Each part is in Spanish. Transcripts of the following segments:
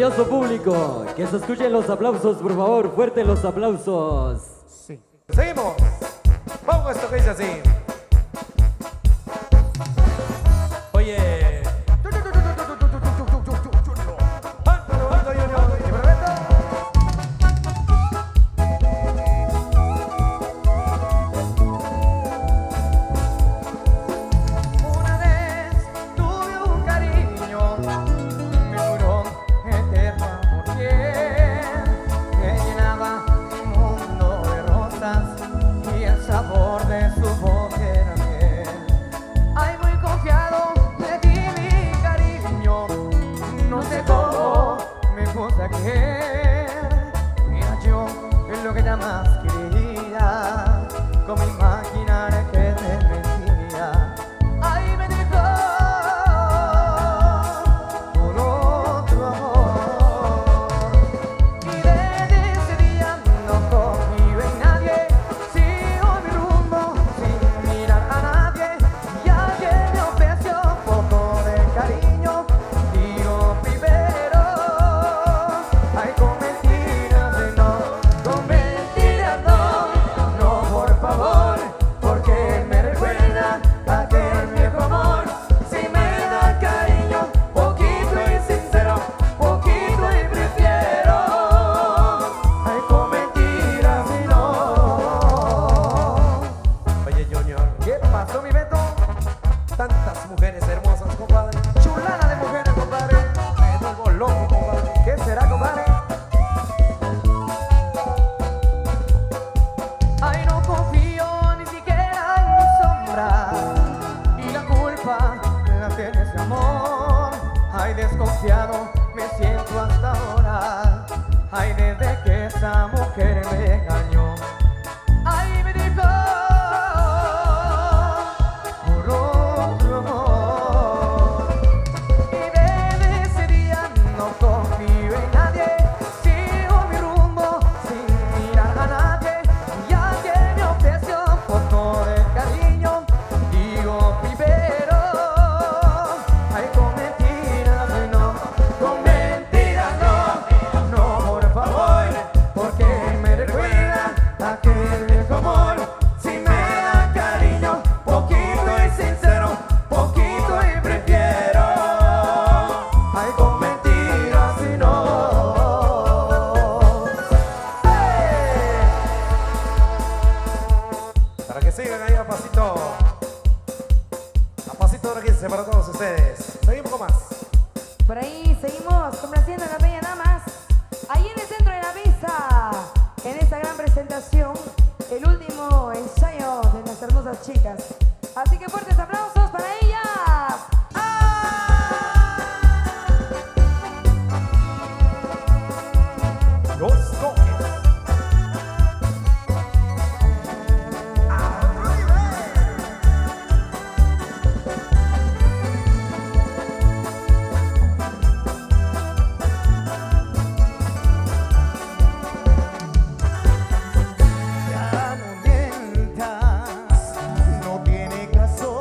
maravilloso público. Que se escuchen los aplausos, por favor. Fuerte los aplausos. Sí. Seguimos. Vamos a esto que dice así. Oye. Una vez tuve un cariño, me duró eterno amor que llenaba mi mundo de rosas y el sabor de su boca era miel. Ay, muy confiado le di mi cariño, no sé cómo me puse a querer. Mira, yo es lo que ya más quería, como imaginar que te mentía. Ay, me dejó por otro amor y desde ese día no confío en nadie. Sigo mi rumbo sin mirar a nadie y alguien me ofreció un poco de cariño. Digo primero, ay, con mentiras no, con mentiras no, no, por favor, porque me recuerda aquel viejo amor. Si me da cariño, poquito y sincero, poquito y prefiero, ay, con mentiras y no. Oye, Junior. ¿Qué pasó, mi Beto? Tantas mujeres hermosas, compadre. Chulada de mujeres, compadre. Me vuelvo loco, compadre. ¿Qué será, compadre? Ay, no confío ni siquiera en mi sombra y la culpa la tiene ese amor. Ay, desconfiado me siento hasta ahora. Ay, desde que esa mujer me engañó. Ay, me dijo por otro amor y desde ese día no confío en nadie. Sigo mi rumbo sin mirar a nadie y alguien me ofreció un poco de cariño. Digo primero, ay, con mentiras no, con mentiras no, no, por favor, porque me recuerda aquel viejo amor. Si me da cariño, poquito y sincero, poquito y prefiero, ay, con mentiras y no. Para que sigan ahí a pasito de 15 para todos ustedes. Seguimos con más. Por ahí seguimos complaciendo a las bellas damas. Ahí en el centro de la mesa, en esta gran presentación, el último ensayo de nuestras hermosas chicas. Así que fuertes aplausos para ellas. Los toques. Ya no mientas, no tiene caso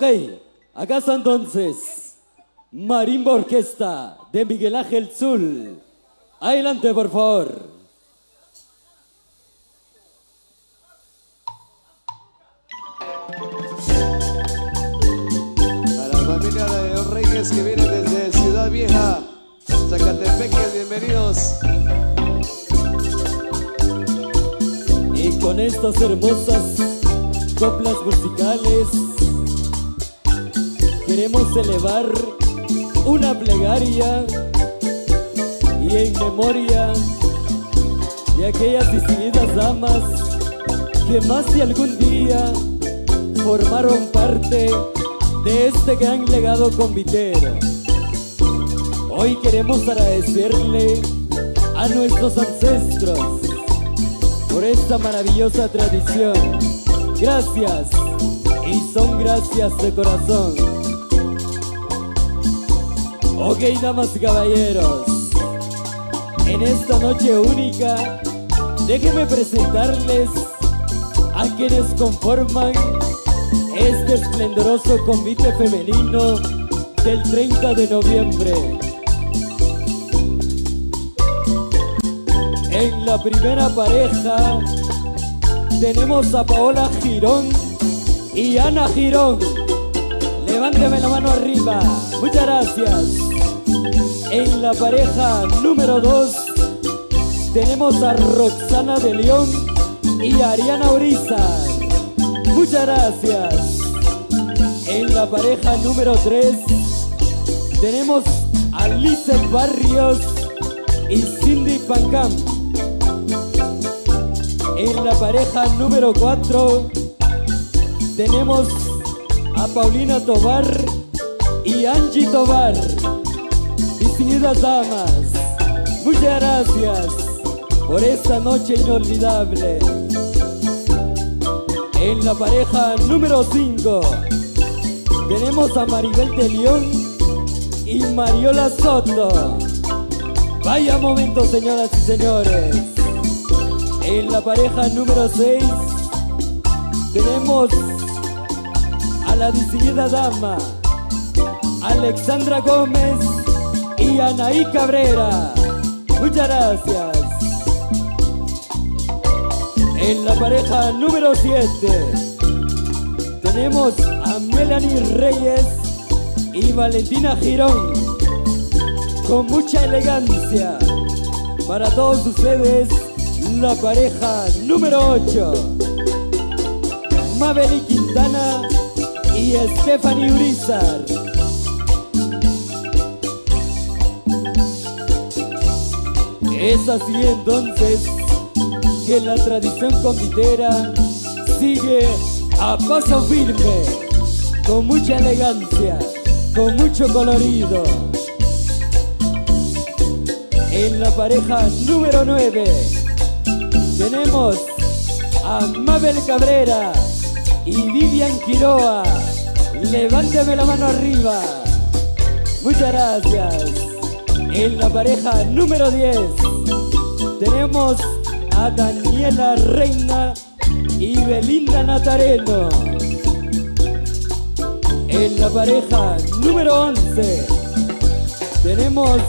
Ok, acá está entonces Marimba Orquesta de Miguel Ángel Zul. Adelante, por favor. A la familia de los Reyes que viene desde Ciudad Vieja, Zacatepeque, bienvenidos. Y con estas hermosas coplas musicales queremos elevar una plegaria y en memoria de aquellas distinguidas damas que más de algún día formaron parte de este gran legado convitero. Hoy queremos agradecerle a nuestros ancestros por esta maravillosa tradición. Gracias, y son gracias de corazón. Ok, damas y caballeros, en esta noche única, déjenme presentarles a quienes conforman este esplendoroso convite femenino del 30 de noviembre. En la primera pareja tenemos a Paola Girón y Ana Girón. Levánteme la mano arriba. Muchas gracias. En la pareja número 2 tenemos a Roxana de León y Ariana Urizar. Muchas gracias. En la pareja número 3 tenemos a Lizeth Barrios y Cindy Pancam. En la pareja número 4 tenemos a Paulina Tobar y Angie Tobar. Distinguidas damas, muchas gracias por esta noche inolvidable. En la pareja número 5 tenemos a Maribel de León y Mariola Soto. Vaya momento, señoras y señores. En la pareja número 6 tenemos a la distinguida dama Alexandra Gómez y Anaí Cabrera. Muchas gracias. En la pareja número 7 tenemos a Melanie Reyes y Valentina Girón. Con mucha elegancia para todos ustedes, la pareja número 8, Mabel Quintana y Stephanie Urizar. Es así entonces que la tradición convitera sigue a paso firme, con mucha elegancia, con mucho colorido. En la pareja número 9 tenemos a Mabel Cabrera y Vivian Quiroa. Levánteme la mano arriba. Muchas gracias. En la pareja número 10 tenemos a Daniela Reina y Belinda Natareno. En la pareja número 11 tenemos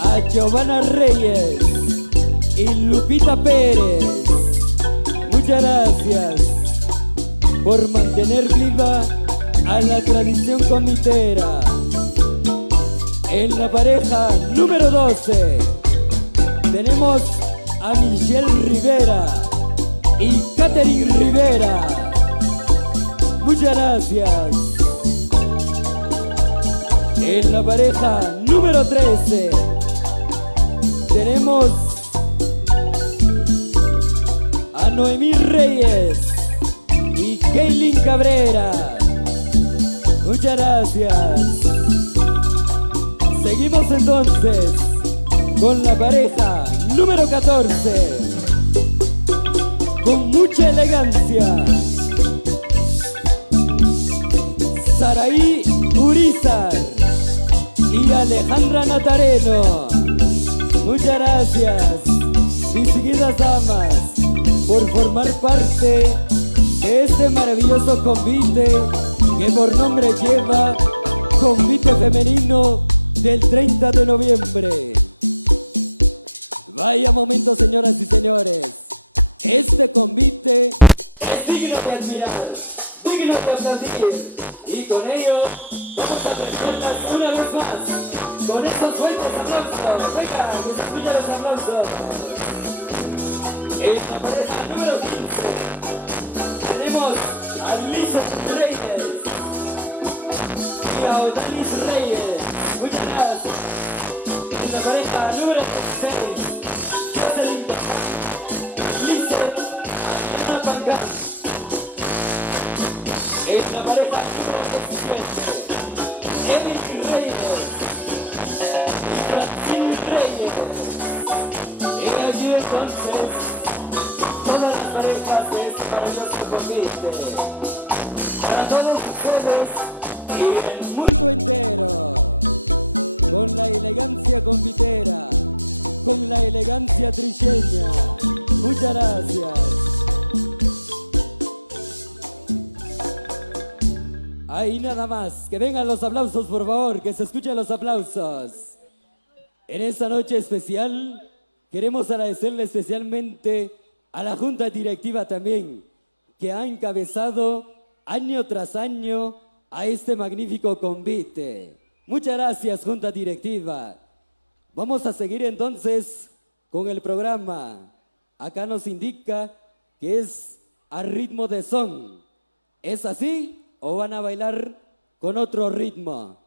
a Giovanna Reyes y Lupita Pérez. Muchas gracias por mantener viva a la tradición comitera. En la pareja número 12 tenemos a Michelle Rivera y Catherine Rivera. Muchas gracias. En la pareja número 13 tenemos a Noemí Reyes y Kaylin Cabrera. Muchas gracias. Seguimos entonces con la pareja número 14. Con mucha elegancia, Saraí Urizar y Alejandra Natareno. Muchas gracias, distinguidas damas, por formar parte de este maravilloso convite que por nombre lleva Convite Femenino del 30 de noviembre. Vaya momento, señoras y señores. Este convite es digno de admirar, digno de aplaudir, y con ello vamos a apreciarlas una vez más con esos fuertes aplausos. Venga, que se escuchen los aplausos. En la pareja número 15 tenemos a Lisa Reyes y a Odalis Reyes. Muchas gracias. En la pareja número 16 Jocelyn Lisa Ana Pangán. En la pareja número 17 Emily Reyes y Francine Reyes. Y allí entonces todas las parejas de este maravilloso convite para todos ustedes y el mundo entero, con la elegancia convitera, con la elegancia trilleña. Muchas gracias. Ahí nada más, que vengan los aplausos, por favor, que se escuchen los aplausos. En esta noche especial queremos agradecerle especialmente a la Junta Directiva también, que ha encabezado año tras año a este magnífico convite. Muchas gracias, Junta Directiva. Vamos a seguir entonces con el programa. Acá nos indica que es a ritmo de son. ¿Es así o van a bailar con otro ritmo?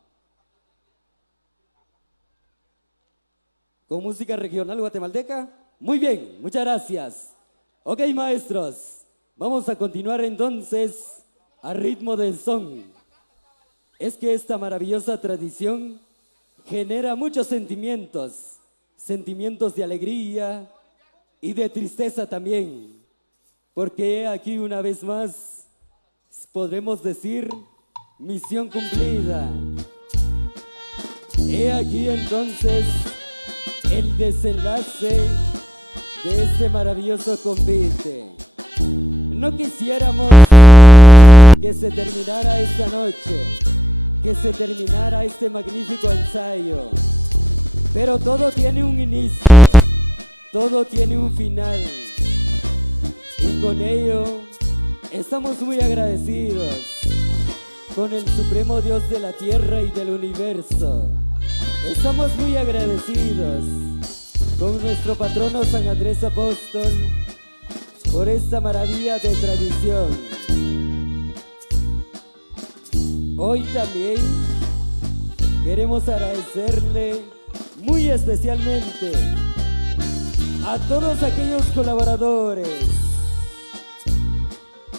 ¿Con música regional guatemalteca? Muy bien, muchas gracias. Ok, maestros, vamos a continuar entonces a ritmo del son. Es que esta maravillosa tradición genera muchos sentimientos, sentimientos de alegría y de tristeza también, porque aquí una vez más podremos decir misión cumplida. He aquí entonces el desenlace de este maravilloso convite. No quisiéramos que se terminara esta noche, que se terminara este magnífico ensayo, pero todo tiene un inicio, todo tiene un final, y con ello estamos muy agradecidos con el Supremo Dios de la Tierra y del Universo. Estamos muy agradecidos con nuestro patrono San Andrés Apóstol por esta maravilla de tradición. Hoy también queremos agradecerle muy especialmente a todos aquellos colaboradores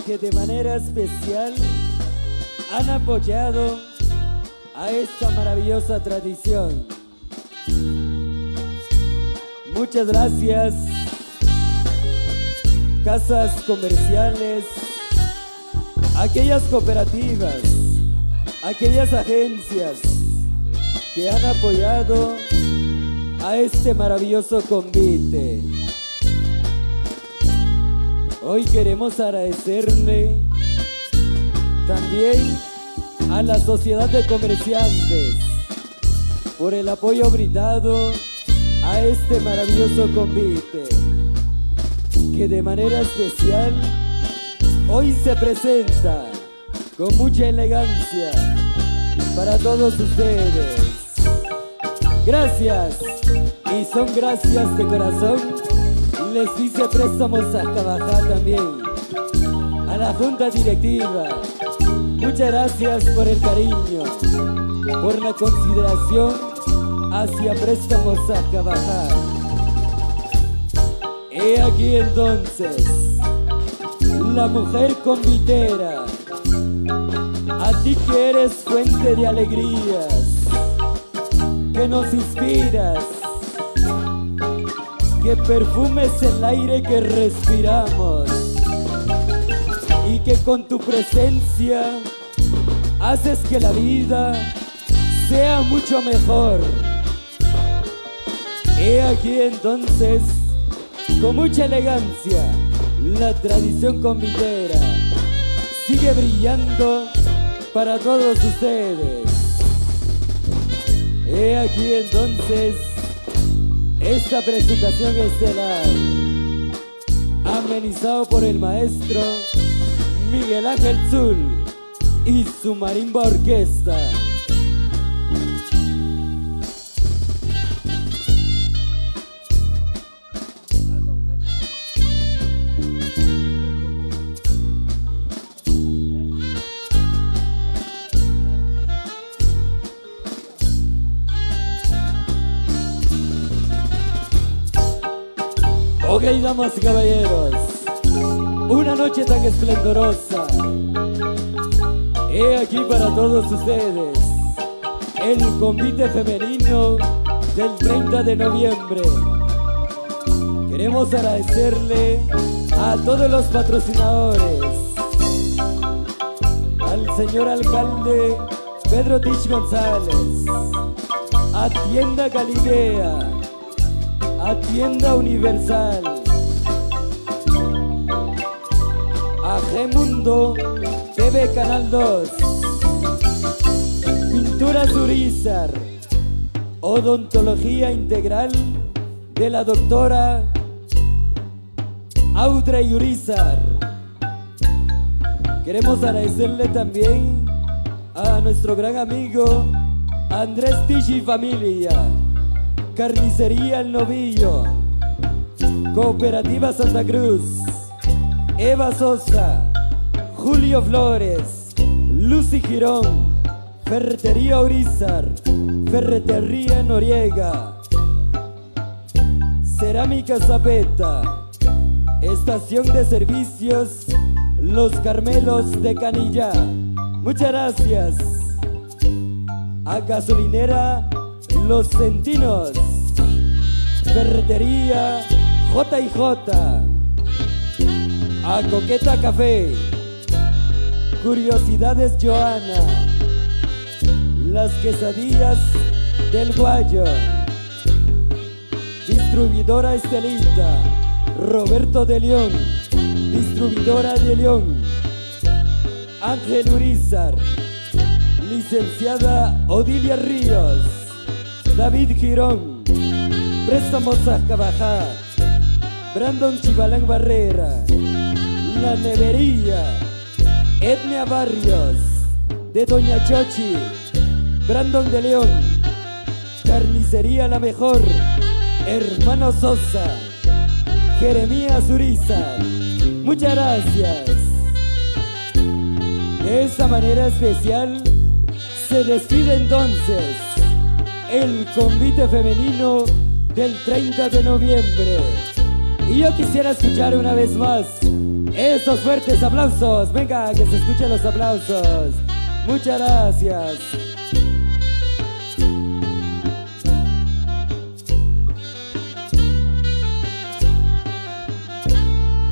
que de manera especial han apoyado a esta maravillosa tradición. Muchas gracias, casas comerciales, aquellas cooperativas, aquellas agencias que han apoyado a este maravilloso convite. Hoy queremos agradecerle también a la Sociedad de Comerciantes por el apoyo brindado a este maravilloso convite, que de manera especial hoy se presenta con mucha elegancia para todos ustedes. Gracias, y son gracias de corazón. Les dice Préstamos Ajabajá también, a la Junta Directiva. Muchas gracias por el cariño, por la consideración hacia Préstamos Ajabajá. He aquí entonces la mujer convitera, a ti que eres fuente de alegrías, que nos inspiras, que perfumes el aire que respiramos y que con tu presencia haces que la vida sea mucho mejor. He aquí entonces, con mucha elegancia, la tradición convitera sigue brillando para todos ustedes. He aquí entonces esta presentación estelar, amenizado por el maestro Miguel Ángel Zul y su marimba orquesta. Ok, damas y caballeros, una noche tan esplendorosa. He aquí para todos ustedes el convite femenino del 30 de noviembre. Queremos agradecerle a todos los patrocinadores, al señor alcalde Pedro Tich González, a Tienda Galilea, a Tienda Universal, a G-Mundo TV Canal 2, Pinturas Urizar, Odontología Integral de la doctora Audrey Urizar. Queremos agradecerle también a nuestro gran amigo Andrés Tich y familia, Carnicería El Novillo, Cooperativa Santa Cruz, Eva Sosa, Julio Flores, Lucy Girón, Ferretería Urizar, Ferretería Noriega, Cerámica Zapeta, Estación de Servicios Los Carmelos de Canilla. Muchas gracias. A Gasolinera Los Centinos, Ferretería J&J, a Coqueta Café, Curiosidades Joana, Las Quesadillas del Guayo, Distribuidora Estelita, Roberto de León, Distribuidora de León, Ángel Urizar, Licenciada Odilia Ríos, David Girón, Préstamos Ajabajá, Brandon Chivalán Barrera, La Nevería, Etnia Barrios, de Doña Chochi, Brandon de León, Carnicería La Mejor, Hermano Sosa, Jeremías Urizar. Muchas gracias. De esta manera especial se despide entonces el convite femenino del 30 de noviembre. Y yo quisiera escuchar una vez más esos fuertes aplausos. Venga, que se escuchen los aplausos. Muchas gracias.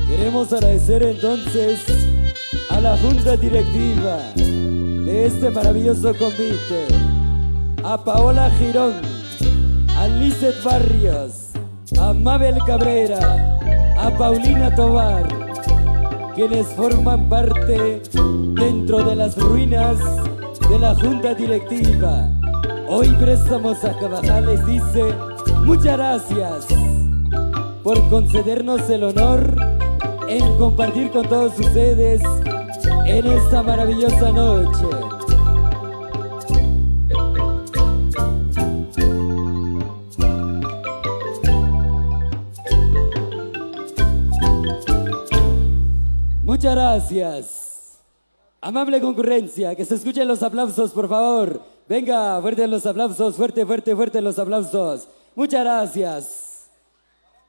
Queremos agradecer entonces a la junta directiva de este maravilloso convite, a Paola Girón, a Lizeth Barrios, a Mabel Cabrera, a Paulina Tobar, quienes forman parte dentro de las ruinas de la junta directiva. Hoy Préstamos Ajabajá les dice muchas gracias por concedernos el honor en compartir con todos ustedes en esta maravillosa noche. Muchas gracias. Amable concurrencia, que se escuchen los aplausos, por favor. Venga, fuertes los aplausos, fuerte, fuerte, fuerte los aplausos. Muchas gracias.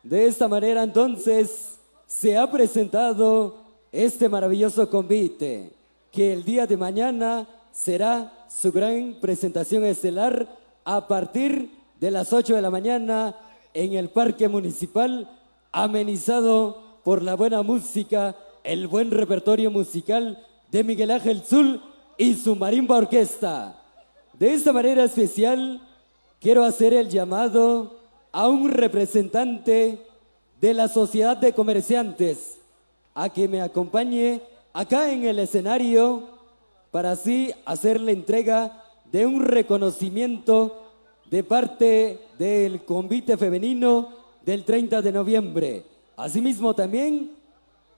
De esta manera, entonces, se ha presentado este maravilloso convite, que el día de mañana será su gran presentación estelar a partir de las 8 de la mañana en el Parque Municipal, amenizado por la buena música, el buen repertorio musical de Miguel Ángel Zul y su marimba orquesta. De esta manera especial, quiero hacer el llamado a un representante de la Sociedad de Comerciantes a que me acompañe acá en el escenario para así hacer la entrega de un reconocimiento de parte del convite femenino del 30 de noviembre. Asimismo también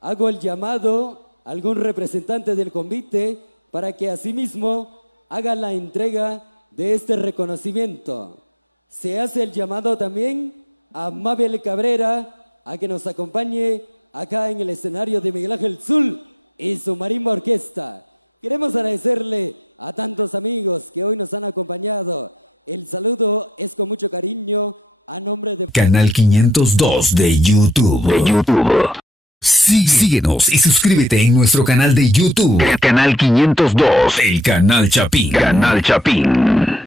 hago el llamado a algún representante del convite para que asimismo haga la entrega de este reconocimiento. Se hace el llamado también a Mabel Cabrera a que nos acompañe acá en el escenario de Miguel Ángel Zul y su marimba orquesta. Queremos agradecerle a tantos amigos que hoy nos han acompañado. El saludo es con mucho cariño a nombre de Canal 502 de YouTube. Síguenos y suscríbete en nuestro canal de YouTube. Canal 502. El Canal Chapín. Canal Chapín.